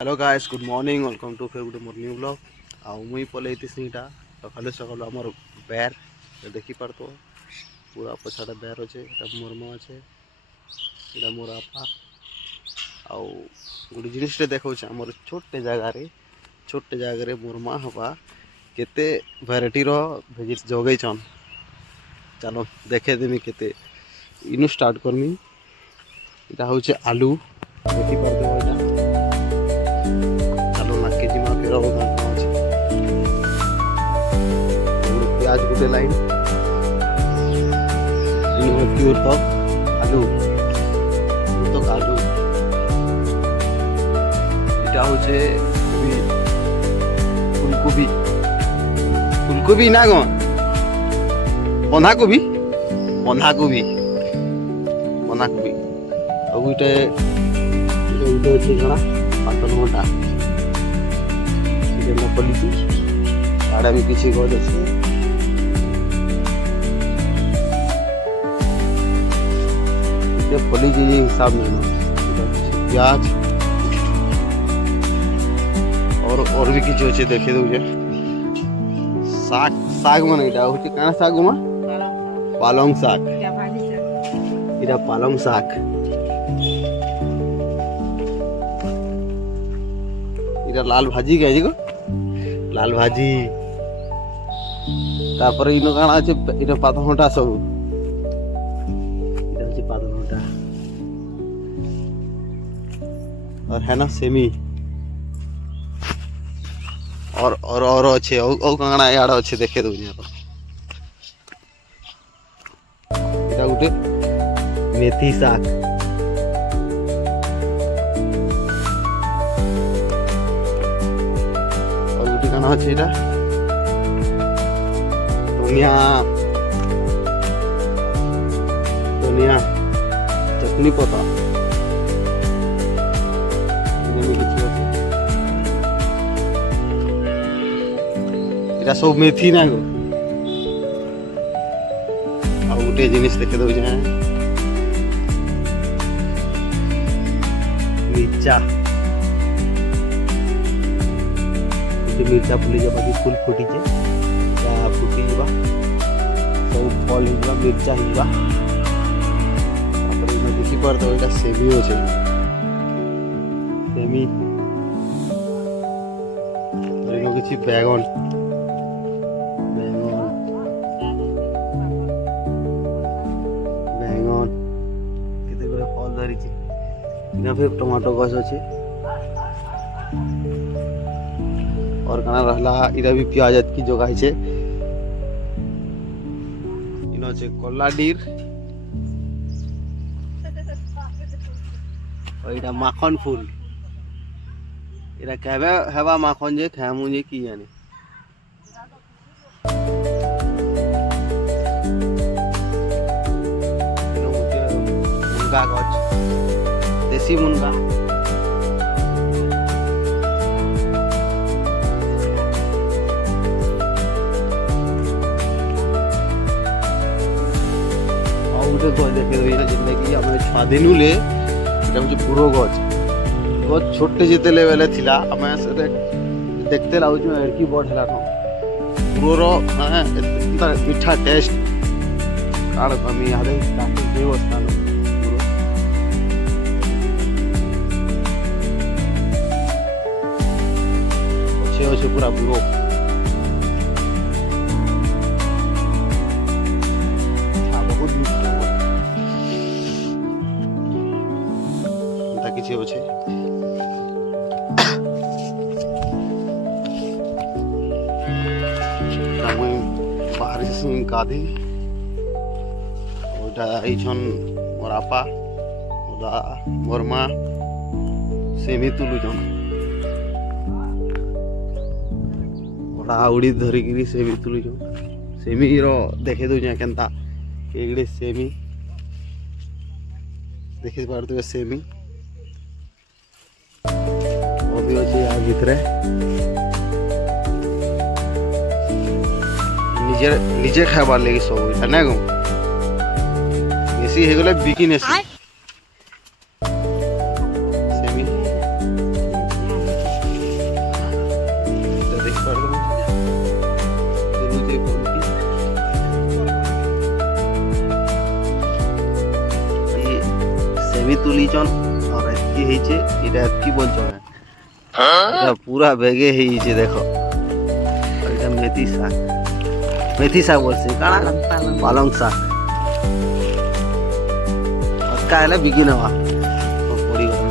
Hello guys, good morning, welcome to फेर good morning blog. मुई पलैती सीटा सकाल सकाल आमर बेर देखी पारतो पूरा पछाड़ा बेर अच्छे मोरमा अच्छे इटा मोर आपा आउ गोटे जिनिसटे देखा आमर छोटे जगार मोरमा हवा केते भेराइटी भेजिट जगैछन। चलो देखे देमी केते इनु स्टार्ट करमी। इटा हूँ आलू देखी पारतो इटा प्याज गोटे लाइन प्योर तो आलू तो आलू इटा हूँ फुलकोबी फुलकोबी ना गो बंधाकोबी बंधाकोबी बंधाकोबी अब इटे कणा पातल घंटा पलिची आड़ा भी किसी गज अच्छे फली हिसाब नहीं प्याज और भी किसी अच्छे देखे दे साग साग मन इटा हूँ क्या साग मा पालंग साग इटा पालंग साग इटा लाल भाजी क्या गो लाल भाजी तापर इनो काना अच्छे इनो पात घंटा सब इटा अच्छे पात घंटा और है ना सेमी और अच्छे ओ काना याड अच्छे देखे दो इटा गुटे मेथी साग अच्छे इटा धनिया धनिया चटनी पता इटा सब मेथी ना गो आ गोटे जिनिस देखे दो मिर्चा मिर्चा फुली जा बाकी फुल फुटी फुटी जा सब फल हो मिर्चा हो देखी पार तो यहाँ सेमी अच्छे सेमी किसी बैगन बैगन बैगन केते गुड़े फल धरी फिर टमाटो गछ अच्छे और कना रहला इरा भी प्याज की जोगाई छे इनो छे कोल्लाडीर और इरा माखन फूल इरा कहबे हेबा माखन जे खामु जे की जाने इनो मुनगा गछ देसी मुनगा देखे जिंदगी आम छुआ दिन पुरो गच गच छोटे जिते बेले थिला आम देखते लगुच एड़की बड़ है पुरोर माने मीठा टेस्ट काड़ कमी अवस्था अच्छे अच्छे पूरा पुरो किसी अच्छे बाहर से गाधी मोर आपा मोर माँ सेमी तुलुन उड़ी धरिकी सेमी तुलुन सेमी देखे दो केन्ता एगड़े सेमी देखी पारे सेमी भी अच्छे या भितरे निजे खाबार लगे सब ना गो बेसी हो गले बिकिनेस सेमी तुलीचन और एतकी ହେଇଛେ ଏଟା ଏତକି ବଞ୍ଚ ଏଟା पूरा बेगे ହେଇଛେ ଦେଖ ଏଟା मेथी शाग बोलছে କାଣା पालंग शाग अटका हेले बिकी नवा पड़ी गला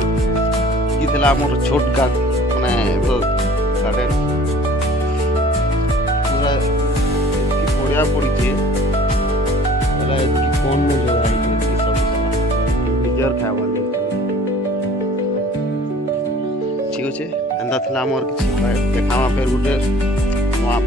कि थला हमर छोट का माने गार्डन पूरा एतकी पड़िया पड़ीछे एला एतकी कोन में जो आई एतकी सब निजर खावा ठीक अच्छे एंता थला हमर किछि देखावा फेर गुटे नवा